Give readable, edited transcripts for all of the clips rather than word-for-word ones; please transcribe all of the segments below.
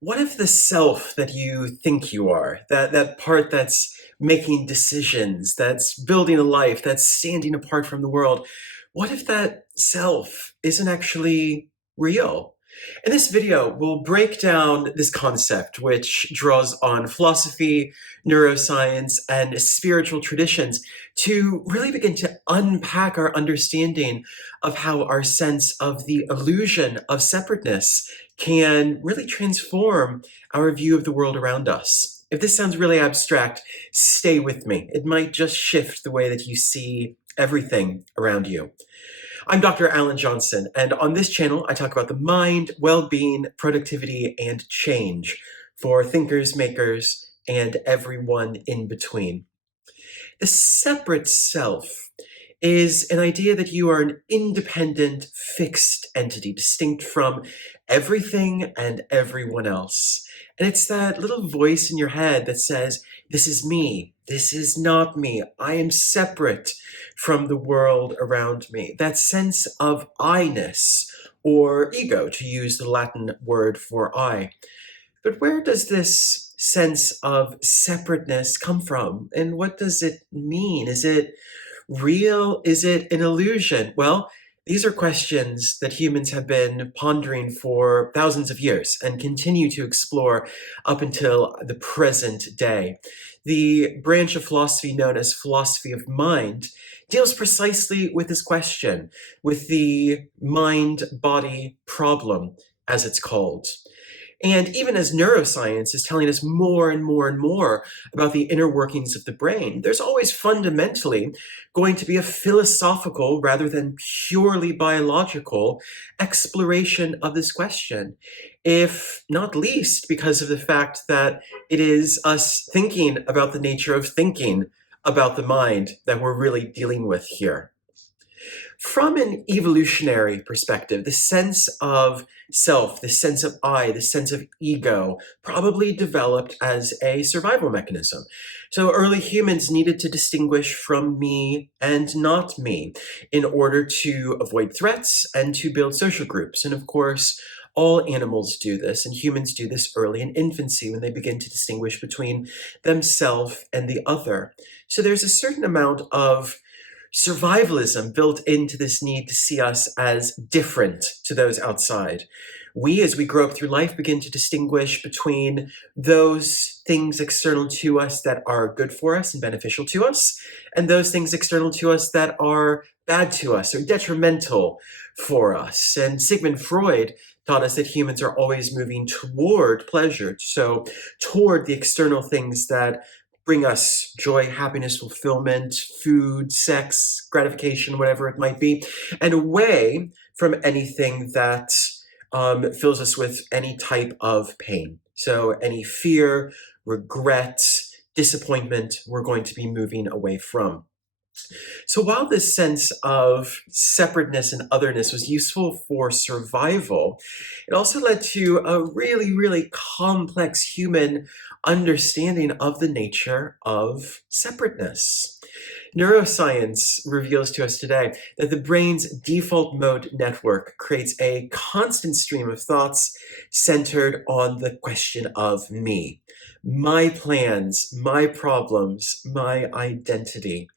What if the self that you think you are, that part that's making decisions, that's building a life, that's standing apart from the world, what if that self isn't actually real? In this video, we'll break down this concept, which draws on philosophy, neuroscience, and spiritual traditions to really begin to unpack our understanding of how our sense of the illusion of separateness can really transform our view of the world around us. If this sounds really abstract, stay with me. It might just shift the way that you see everything around you. I'm Dr. Alan Johnson, and on this channel, I talk about the mind, well-being, productivity, and change for thinkers, makers, and everyone in between. The separate self is an idea that you are an independent, fixed entity, distinct from everything and everyone else. And it's that little voice in your head that says, this is me, this is not me, I am separate from the world around me. That sense of I-ness, or ego, to use the Latin word for I. But where does this sense of separateness come from? And what does it mean? Is it real? Is it an illusion? Well, these are questions that humans have been pondering for thousands of years and continue to explore up until the present day. The branch of philosophy known as philosophy of mind deals precisely with this question, with the mind-body problem, as it's called. And even as neuroscience is telling us more and more and more about the inner workings of the brain, there's always fundamentally going to be a philosophical rather than purely biological exploration of this question, if not least because of the fact that it is us thinking about the nature of thinking about the mind that we're really dealing with here. From an evolutionary perspective, the sense of self, the sense of I, the sense of ego, probably developed as a survival mechanism. So early humans needed to distinguish from me and not me in order to avoid threats and to build social groups. And of course, all animals do this, and humans do this early in infancy when they begin to distinguish between themselves and the other. So there's a certain amount of survivalism built into this need to see us as different to those outside. We, as we grow up through life, begin to distinguish between those things external to us that are good for us and beneficial to us, and those things external to us that are bad to us or detrimental for us. And Sigmund Freud taught us that humans are always moving toward pleasure, so toward the external things that bring us joy, happiness, fulfillment, food, sex, gratification, whatever it might be, and away from anything that fills us with any type of pain. So any fear, regret, disappointment, we're going to be moving away from. So while this sense of separateness and otherness was useful for survival, it also led to a really, really complex human understanding of the nature of separateness. Neuroscience reveals to us today that the brain's default mode network creates a constant stream of thoughts centered on the question of me, my plans, my problems, my identity.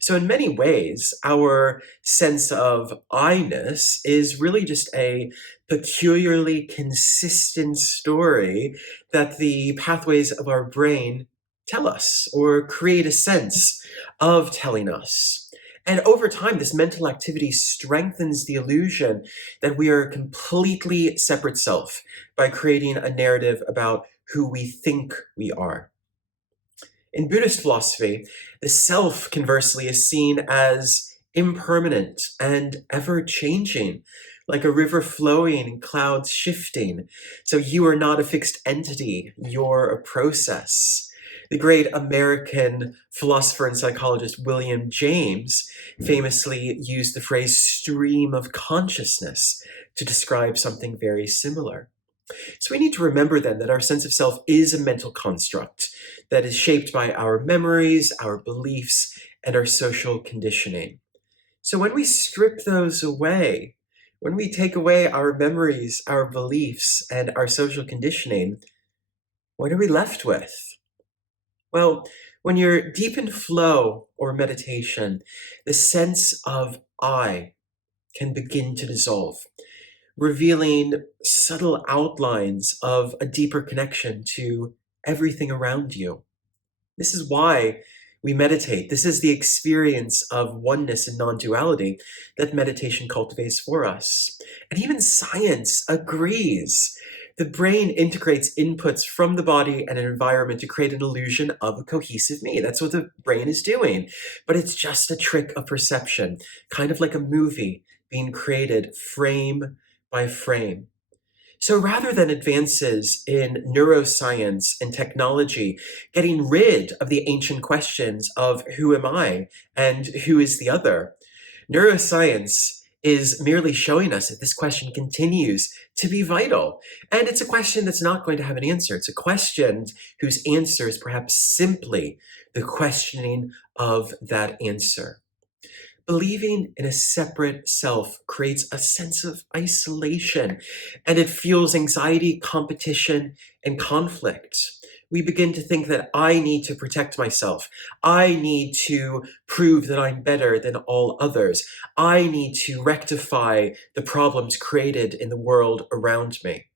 So in many ways, our sense of I-ness is really just a peculiarly consistent story that the pathways of our brain tell us or create a sense of telling us. And over time, this mental activity strengthens the illusion that we are a completely separate self by creating a narrative about who we think we are. In Buddhist philosophy, the self, conversely, is seen as impermanent and ever-changing, like a river flowing and clouds shifting. So you are not a fixed entity, you're a process. The great American philosopher and psychologist William James famously used the phrase stream of consciousness to describe something very similar. So we need to remember then that our sense of self is a mental construct that is shaped by our memories, our beliefs, and our social conditioning. So when we strip those away, When we take away our memories, our beliefs, and our social conditioning, what are we left with? Well, when you're deep in flow or meditation, the sense of I can begin to dissolve, revealing subtle outlines of a deeper connection to everything around you. This is why we meditate. This is the experience of oneness and non-duality that meditation cultivates for us. And even science agrees. The brain integrates inputs from the body and an environment to create an illusion of a cohesive me. That's what the brain is doing. But it's just a trick of perception, kind of like a movie being created frame by frame. So rather than advances in neuroscience and technology getting rid of the ancient questions of who am I and who is the other, neuroscience is merely showing us that this question continues to be vital. And it's a question that's not going to have an answer. It's a question whose answer is perhaps simply the questioning of that answer. Believing in a separate self creates a sense of isolation, and it fuels anxiety, competition, and conflict. We begin to think that I need to protect myself. I need to prove that I'm better than all others. I need to rectify the problems created in the world around me.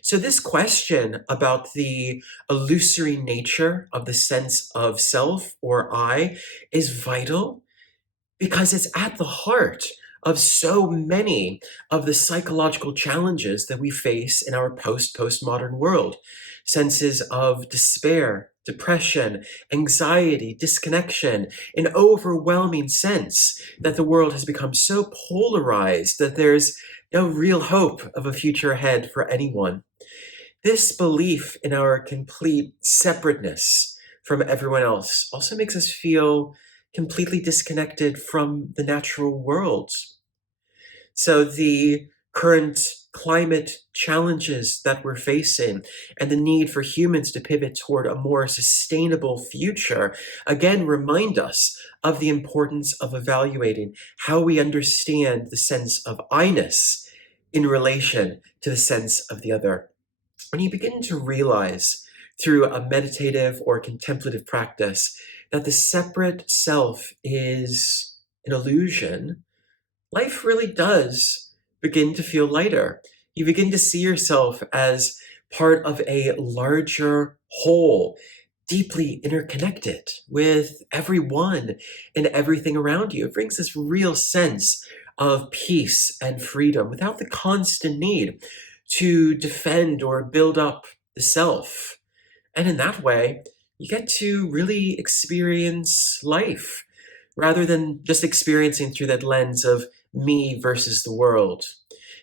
So, this question about the illusory nature of the sense of self or I is vital because it's at the heart of so many of the psychological challenges that we face in our postmodern world. Senses of despair, depression, anxiety, disconnection, an overwhelming sense that the world has become so polarized that there's no real hope of a future ahead for anyone. This belief in our complete separateness from everyone else also makes us feel completely disconnected from the natural world. So the current climate challenges that we're facing and the need for humans to pivot toward a more sustainable future again remind us of the importance of evaluating how we understand the sense of I-ness in relation to the sense of the other. When you begin to realize through a meditative or contemplative practice that the separate self is an illusion, life really does begin to feel lighter. You begin to see yourself as part of a larger whole, deeply interconnected with everyone and everything around you. It brings this real sense of peace and freedom without the constant need to defend or build up the self. And in that way, you get to really experience life rather than just experiencing through that lens of me versus the world.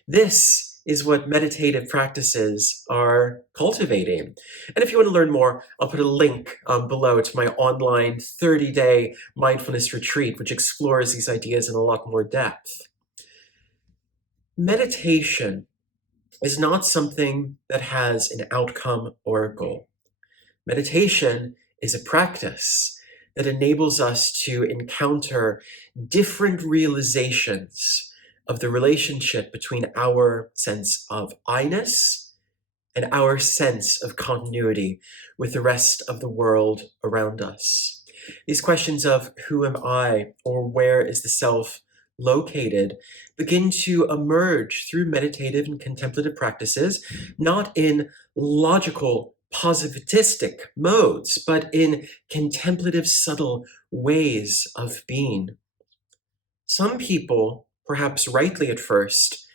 This is what meditative practices are cultivating. And if you want to learn more, I'll put a link below to my online 30-day mindfulness retreat, which explores these ideas in a lot more depth. Meditation is not something that has an outcome or a goal. Meditation is a practice that enables us to encounter different realizations of the relationship between our sense of I-ness and our sense of continuity with the rest of the world around us. These questions of who am I or where is the self located begin to emerge through meditative and contemplative practices, not in logical positivistic modes, but in contemplative subtle ways of being. Some people, perhaps rightly at first,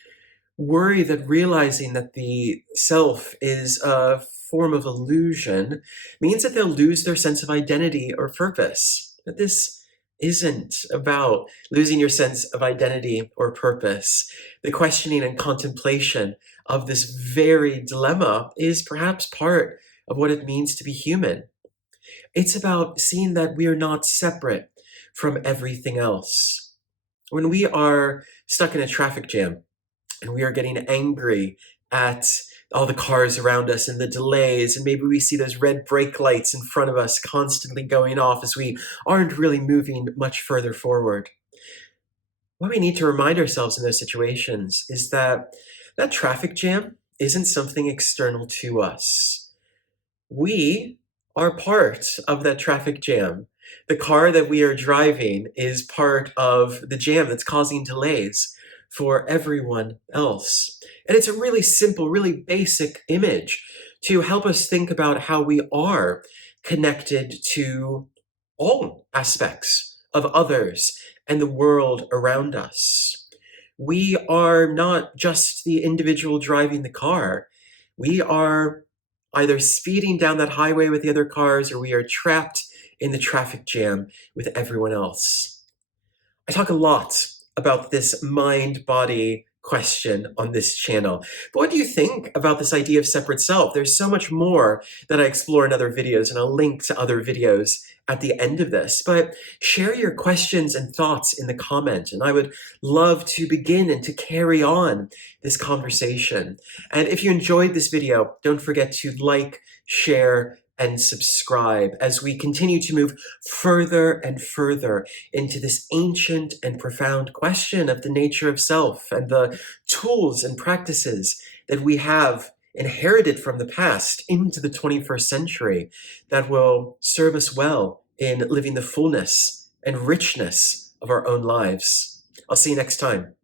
worry that realizing that the self is a form of illusion means that they'll lose their sense of identity or purpose. But this isn't about losing your sense of identity or purpose. The questioning and contemplation of this very dilemma is perhaps part of what it means to be human. It's about seeing that we are not separate from everything else. When we are stuck in a traffic jam, and we are getting angry at all the cars around us and the delays, and maybe we see those red brake lights in front of us constantly going off as we aren't really moving much further forward. What we need to remind ourselves in those situations is that that traffic jam isn't something external to us. We are part of that traffic jam. The car that we are driving is part of the jam that's causing delays for everyone else. And it's a really simple, really basic image to help us think about how we are connected to all aspects of others and the world around us. We are not just the individual driving the car. We are either speeding down that highway with the other cars, or we are trapped in the traffic jam with everyone else. I talk a lot about this mind-body question on this channel. But what do you think about this idea of separate self? There's so much more that I explore in other videos, and I'll link to other videos at the end of this. But share your questions and thoughts in the comment, and I would love to begin and to carry on this conversation. And if you enjoyed this video, don't forget to like, share, and subscribe as we continue to move further and further into this ancient and profound question of the nature of self and the tools and practices that we have inherited from the past into the 21st century that will serve us well in living the fullness and richness of our own lives. I'll see you next time.